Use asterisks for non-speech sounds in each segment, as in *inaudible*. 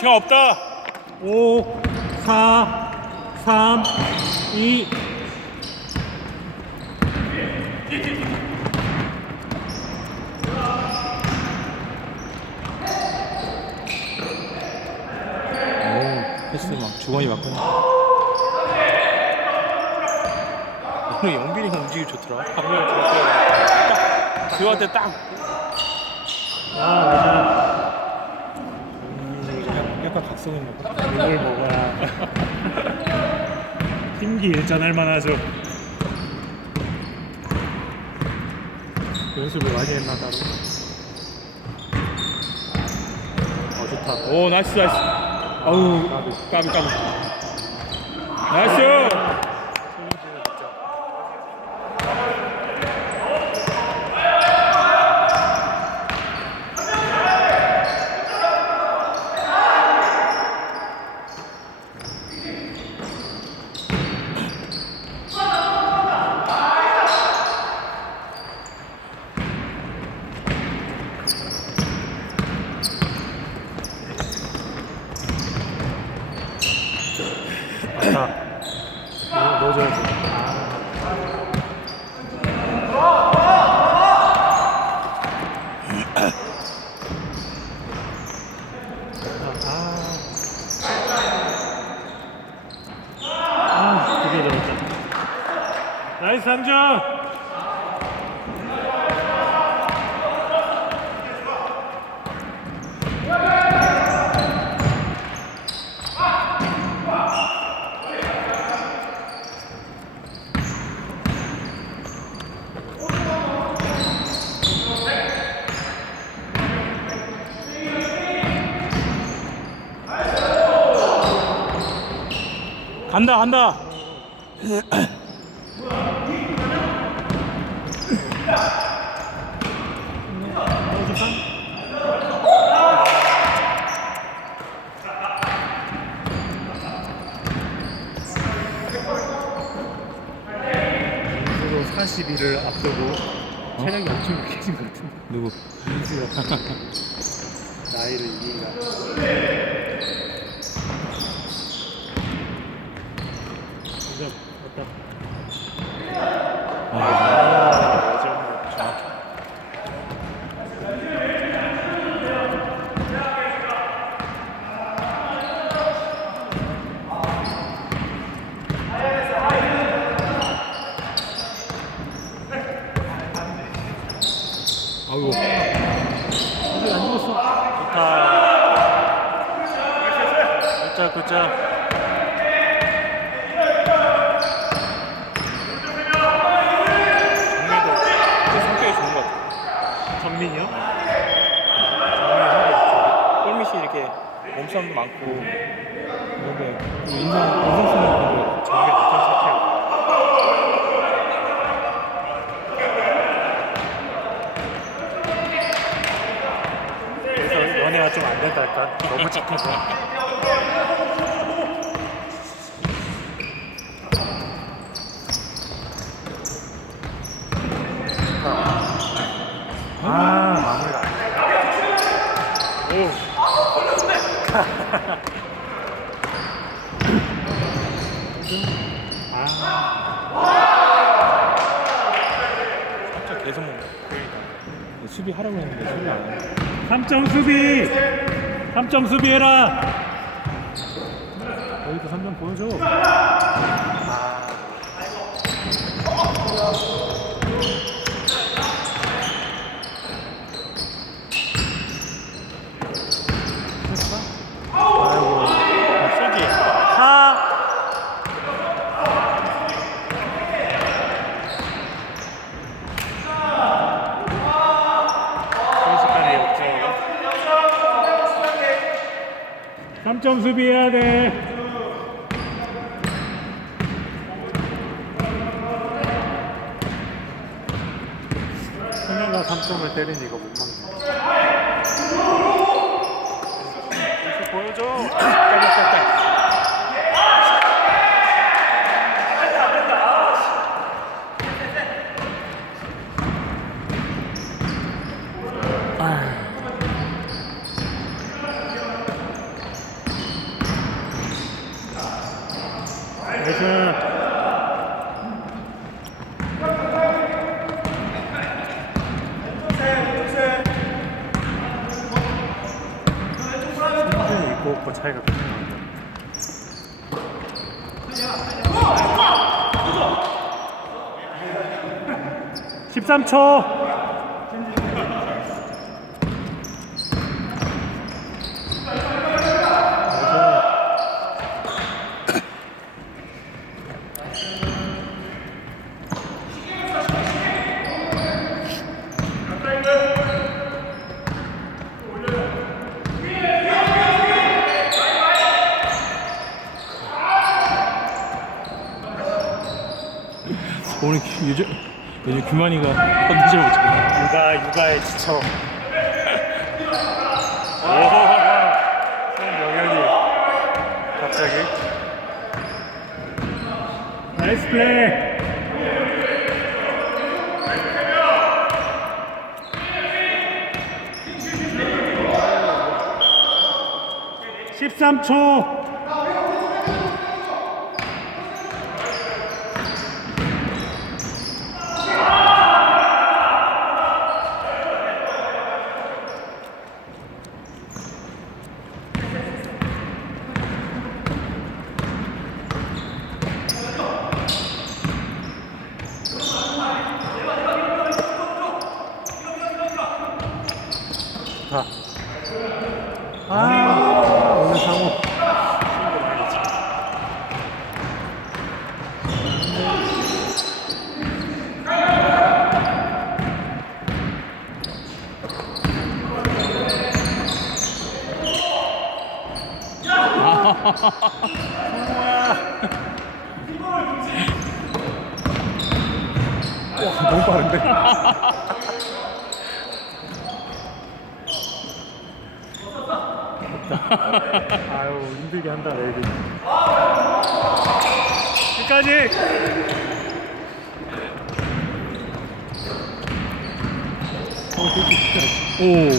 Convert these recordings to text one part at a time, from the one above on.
시간 없다. 5, 4, 3, 2. 오, 패스 막 주거니 맞군. 오늘 영빈이가 움직임 좋더라. 방금 딱 들어갈 때 딱. 아, 음, 약- 약간 각성 있는 거. 이걸 먹어야. *laughs* 힘기 일전할 만하죠. 연습을 많이 했나 따로. 어 좋다. 오, 나이스, 나이스. 아우, 까비, 까비. 나이스! 맞다. 넣어줘야지. 아. 나이스 3점! 간다, 간다. 민수로 42를 앞두고 체력이 엄청 약해진 것 같은데. 누구? 민수가 *laughs* 나이를 이기가. 이거 맞다. 아, 아. 아이고. 아직 안 죽었어. 정민도 그 성격이 좋은 것 같아. 정민이요? 꼴미씨 이렇게 몸싸움도 많고 이렇게 인상 인상 쓰는 분들 정말 엄청 착해요. 그래서 연애가 좀 안 된달까? 너무 착해서. *laughs* 아, 마무리가 안 돼. 오. 아, 진짜 계속 먹는 수비 하라고 했는데 수비 안 해. 3점 수비! 3점 수비해라! 여기도 3점 보여줘. 아. 아이고. 세기. 4 순식간에 역전 3점 수비해야 돼. 성현가 3점을 때리니 이거 못 막네 13초. 오늘 유재 요즘 규만이가 컨디션 못 잡아. 육아 육아에 지쳐. 오, 명현이 갑자기. 나이스 플레이. 십삼 초. 자. 아, 오늘 상호. *laughs* 와, 너무 빠른데? *laughs* 아유 힘들게 한다 애들 끝까지 오.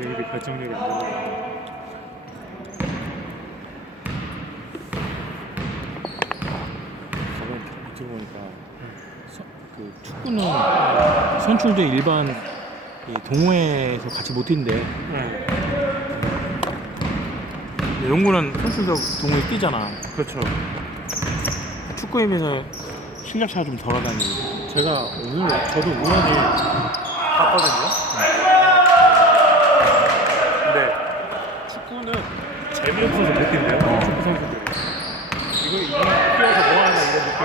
애들이 결정력이 안 되네 저번 유튜브 보니까 서- 그 축구는 선출도 일반 이 동호회에서 같이 못 뛴대. 네 농구는 선출도 동호회 뛰잖아. 그렇죠 축구에 비해서 실력 차가 좀 덜하다는 얘기. 제가 오늘 저도 우연히 봤거든요 근데 축구는 재미없어서 못 뛴대요 어. 축구 선수들이 이거 이거 뛰어서 뭐 하나 이런 느낌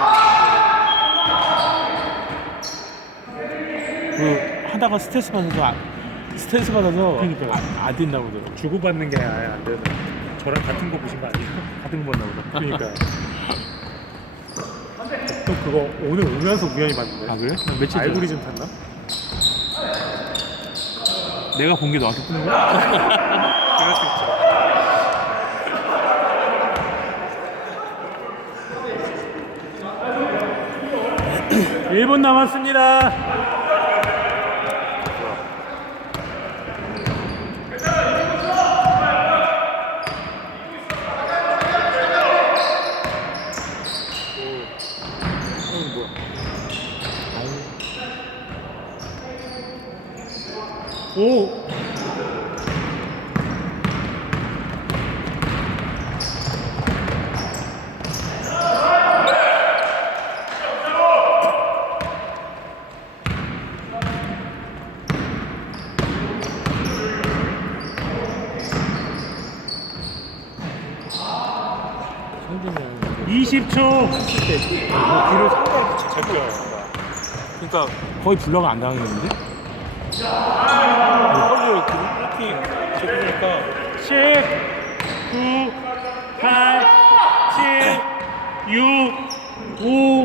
그 하다가 스트레스 받아서 아- 스트레스 받아서 그러니까요. 아, 안 뛴다고 그러더라고. 주고받는 게 아예 안 되는 저랑 같은 거 보신 거 아니에요? *laughs* 같은 거 봤나 보다. 그러니까 또 그거 오늘 오면서 우연히 봤는데 아 그래? 난 며칠 전에 알고리즘 탔나? 내가 본 게 너한테 뜨는 거야? *laughs* 그럴 수 있죠 *laughs* 일분 남았습니다. 오. 성진이랑 20초. 귀를 상당히 잘 껴요. 그러니까 거의 블러가 안 당하겠는데? 헐리를 이렇게 제보니까 10, 9, 8, 7, 6, 5,